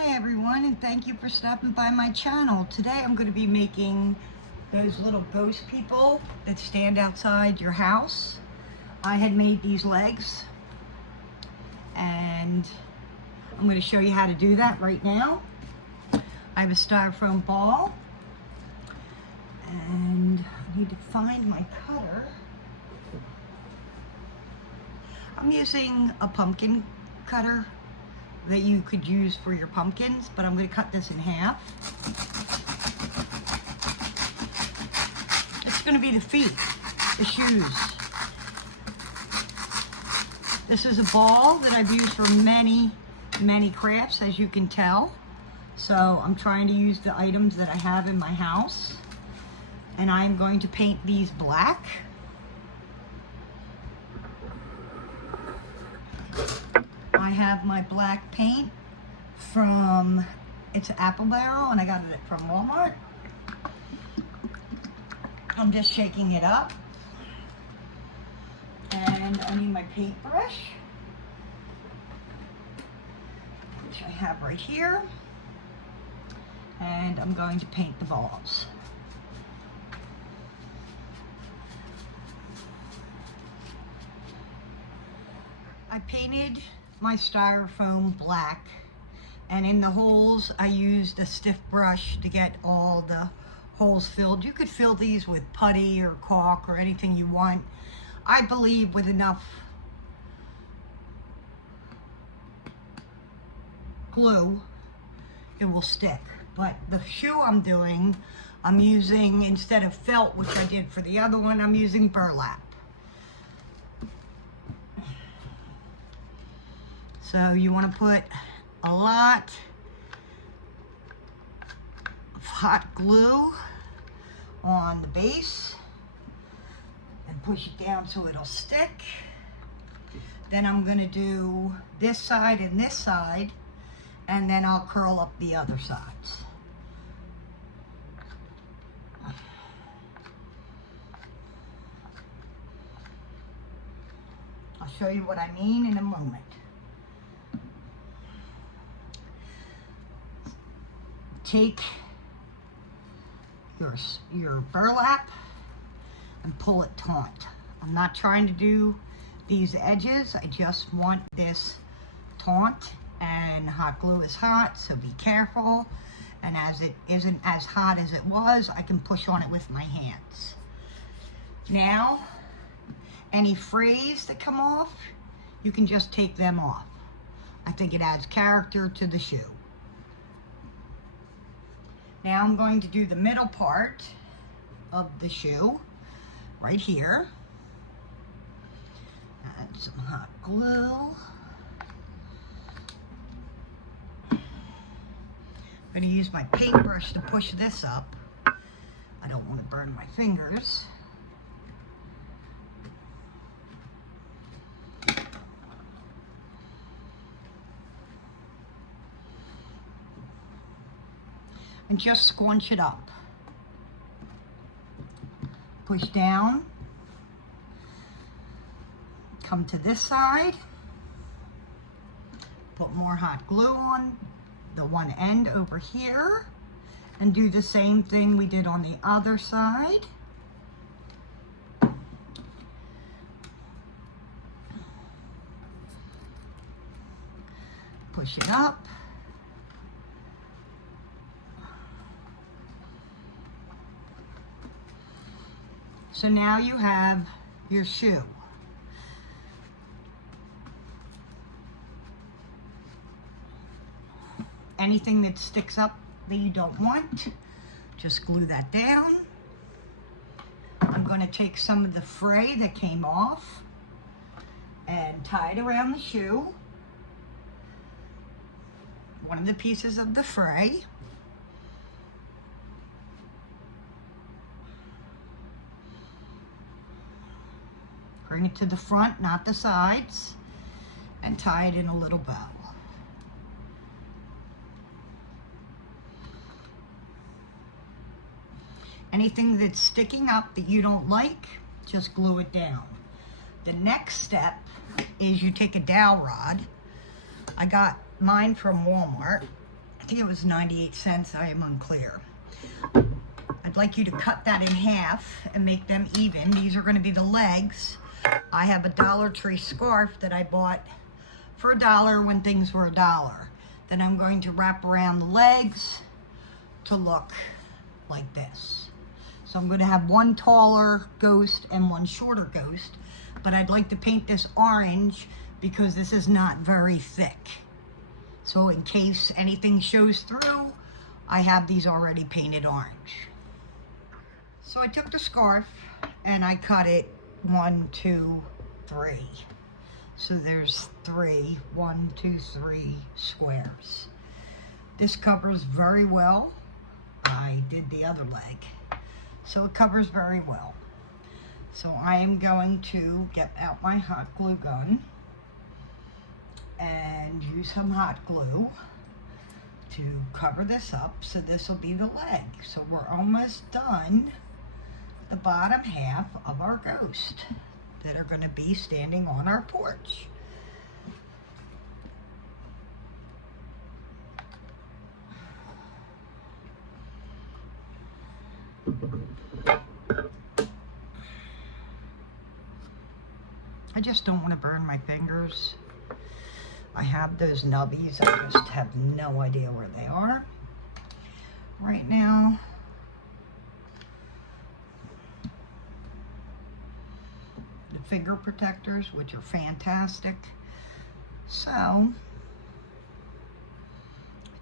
Hi everyone, and thank you for stopping by my channel. Today I'm going to be making those little ghost people that stand outside your house. I had made these legs and I'm going to show you how to do that right now. I have a styrofoam ball and I need to find my cutter. I'm using a pumpkin cutter that you could use for your pumpkins, but I'm going to cut this in half. It's going to be the feet, the shoes. This is a ball that I've used for many crafts, as you can tell. So I'm trying to use the items that I have in my house. And I'm going to paint these black. I have my black paint from, it's Apple Barrel, and I got it from Walmart. I'm just shaking it up. And I need my paintbrush, which I have right here. And I'm going to paint the balls. I painted my styrofoam black, and in the holes I used a stiff brush to get all the holes filled. You could fill these with putty or caulk or anything you want. I believe with enough glue it will stick. But the shoe I'm doing, I'm using, instead of felt, which I did for the other one, I'm using burlap. So you want to put a lot of hot glue on the base and push it down so it'll stick. Then I'm going to do this side and this side, and then I'll curl up the other sides. I'll show you what I mean in a moment. Take your burlap and pull it taut. I'm not trying to do these edges. I just want this taut, and hot glue is hot, so be careful. And as it isn't as hot as it was, I can push on it with my hands. Now, any frays that come off, you can just take them off. I think it adds character to the shoe. Now I'm going to do the middle part of the shoe, right here. Add some hot glue. I'm going to use my paintbrush to push this up. I don't want to burn my fingers. And just squunch it up. Push down. Come to this side. Put more hot glue on the one end over here. And do the same thing we did on the other side. Push it up. So now you have your shoe. Anything that sticks up that you don't want, just glue that down. I'm going to take some of the fray that came off and tie it around the shoe. One of the pieces of the fray. Bring it to the front, not the sides, and tie it in a little bow. Anything that's sticking up that you don't like, just glue it down. The next step is you take a dowel rod. I got mine from Walmart, think it was 98 cents, I am unclear. I'd like you to cut that in half and make them even. These are going to be the legs. I have a Dollar Tree scarf that I bought for $1 when things were $1. Then I'm going to wrap around the legs to look like this. So I'm going to have one taller ghost and one shorter ghost, but I'd like to paint this orange because this is not very thick. So in case anything shows through, I have these already painted orange. So I took the scarf and I cut it 1, 2, 3. So there's 3, 1, 2, 3 squares. This covers very well. I did the other leg. So it covers very well. So I am going to get out my hot glue gun and use some hot glue to cover this up. So this will be the leg. So we're almost done the bottom half of our ghost that are going to be standing on our porch. I just don't want to burn my fingers. I have those nubbies. I just have no idea where they are right now. The finger protectors, which are fantastic. So, I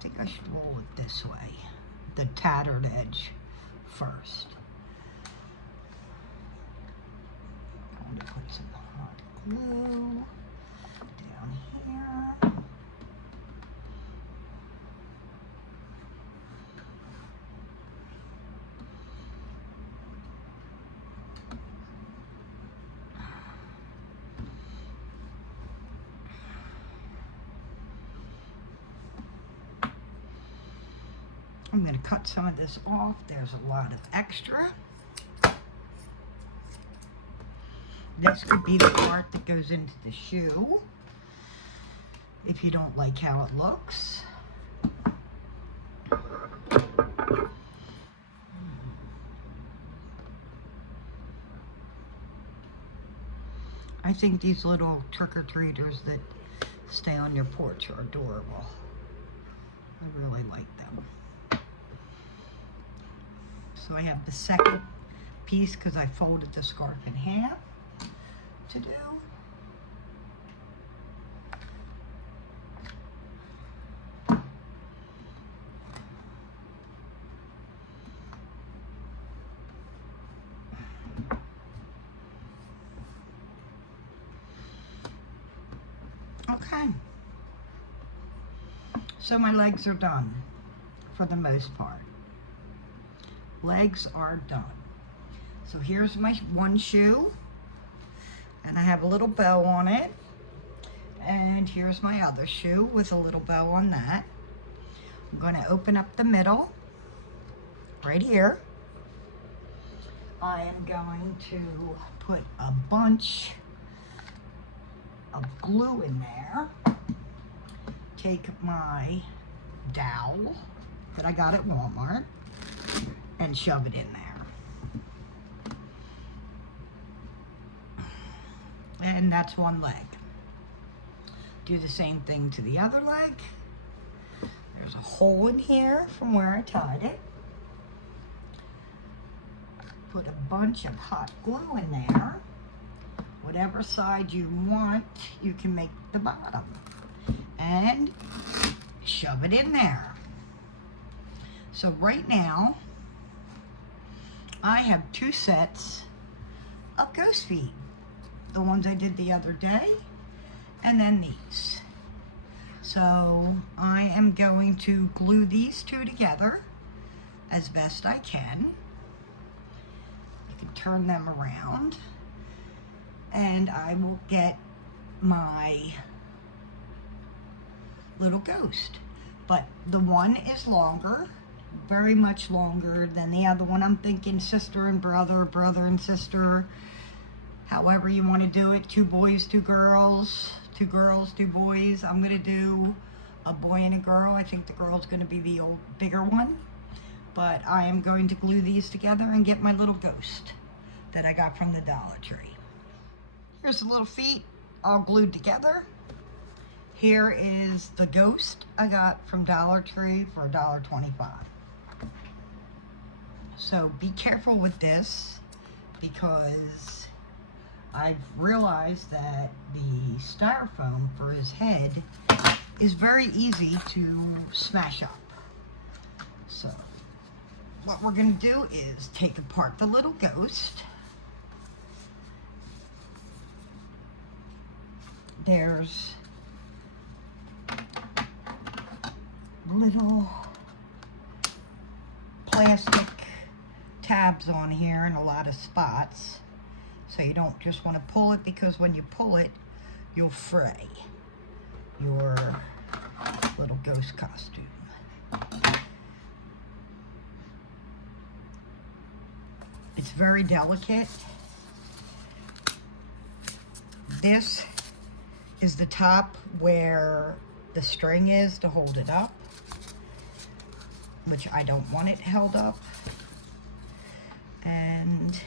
think I should roll it this way. The tattered edge first. I'm going to put some hot glue down here. I'm going to cut some of this off. There's a lot of extra. This could be the part that goes into the shoe if you don't like how it looks. I think these little trick-or-treaters that stay on your porch are adorable. I really like them. So I have the second piece because I folded the scarf in half to do. Okay. So my legs are done for the most part. Legs are done. So here's my one shoe, and I have a little bow on it, and here's my other shoe with a little bow on that. I'm going to open up the middle right here. I am going to put a bunch of glue in there. Take my dowel that I got at Walmart and shove it in there. And that's one leg. Do the same thing to the other leg. There's a hole in here from where I tied it. Put a bunch of hot glue in there. Whatever side you want, you can make the bottom. And shove it in there. So right now, I have 2 sets of ghost feet. The ones I did the other day, and then these. So I am going to glue these 2 together as best I can. I can turn them around, and I will get my little ghost. But the one is longer, very much longer than the other one. I'm thinking sister and brother, brother and sister, however you want to do it. 2 boys, 2 girls, 2 girls, 2 boys. I'm going to do a boy and a girl. I think the girl's going to be the bigger one. But I am going to glue these together and get my little ghost that I got from the Dollar Tree. Here's the little feet all glued together. Here is the ghost I got from Dollar Tree for $1.25. So be careful with this, because I've realized that the styrofoam for his head is very easy to smash up. So what we're going to do is take apart the little ghost. There's little plastic tabs on here in a lot of spots, so you don't just want to pull it, because when you pull it, you'll fray your little ghost costume. It's very delicate. This is the top where the string is to hold it up, which I don't want it held up. And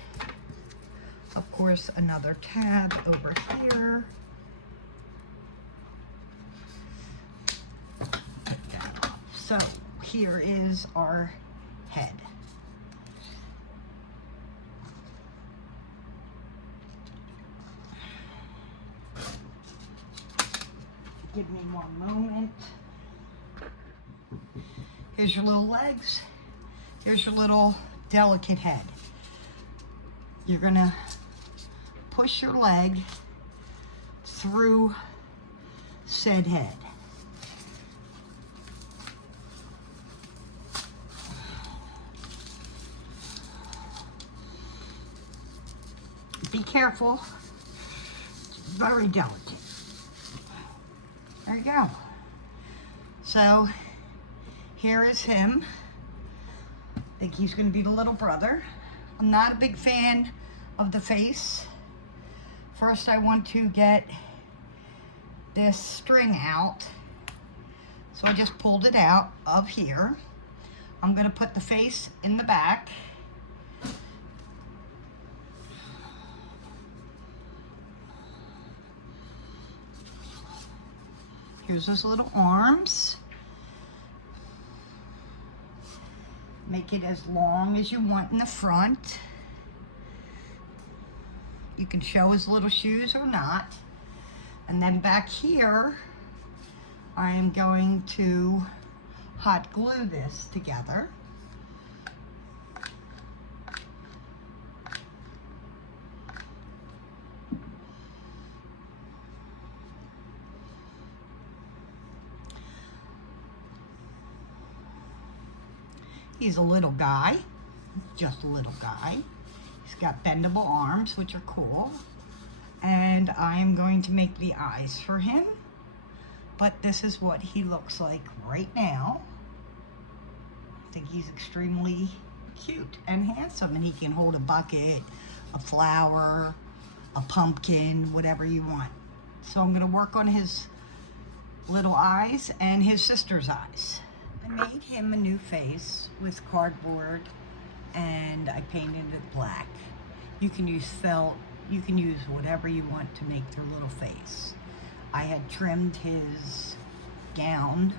of course another tab over here. So here is our head. Give me one moment. Here's your little legs. Here's your little delicate head. You're gonna push your leg through said head. Be careful, it's very delicate. There you go. So here is him. I think he's going to be the little brother. I'm not a big fan of the face. First I want to get this string out. So I just pulled it out of here. I'm going to put the face in the back. Here's his little arms. Make it as long as you want in the front. You can show his little shoes or not. And then back here, I am going to hot glue this together. He's a little guy, just a little guy. He's got bendable arms, which are cool. And I am going to make the eyes for him. But this is what he looks like right now. I think he's extremely cute and handsome, and he can hold a bucket, a flower, a pumpkin, whatever you want. So I'm gonna work on his little eyes and his sister's eyes. I made him a new face with cardboard, and I painted it black. You can use felt, you can use whatever you want to make their little face. I had trimmed his gown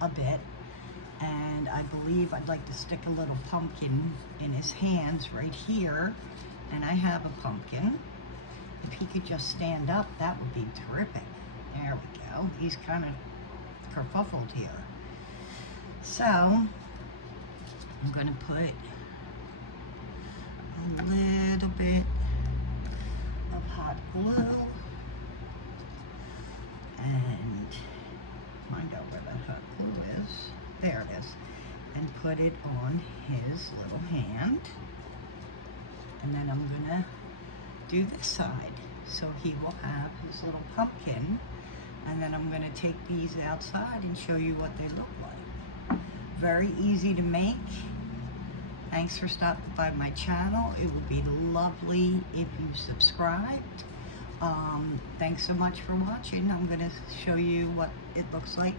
a bit, and I believe I'd like to stick a little pumpkin in his hands right here, and I have a pumpkin. If he could just stand up, that would be terrific. There we go. He's kind of kerfuffled here. So, I'm going to put a little bit of hot glue, and find out where that hot glue is. There it is. And put it on his little hand. And then I'm going to do this side. So he will have his little pumpkin. And then I'm going to take these outside and show you what they look like. Very easy to make. Thanks for stopping by my channel. It would be lovely if you subscribed. Thanks so much for watching. I'm going to show you what it looks like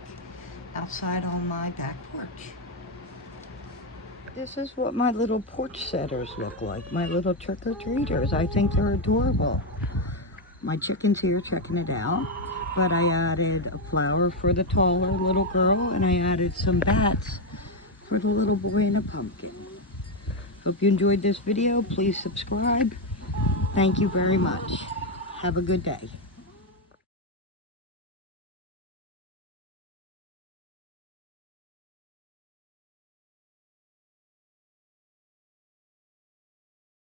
outside on my back porch. This is what my little porch setters look like, my little trick-or-treaters. I think they're adorable. My chicken's here checking it out, but I added a flower for the taller little girl, and I added some bats for the little boy and a pumpkin. Hope you enjoyed this video. Please subscribe. Thank you very much. Have a good day.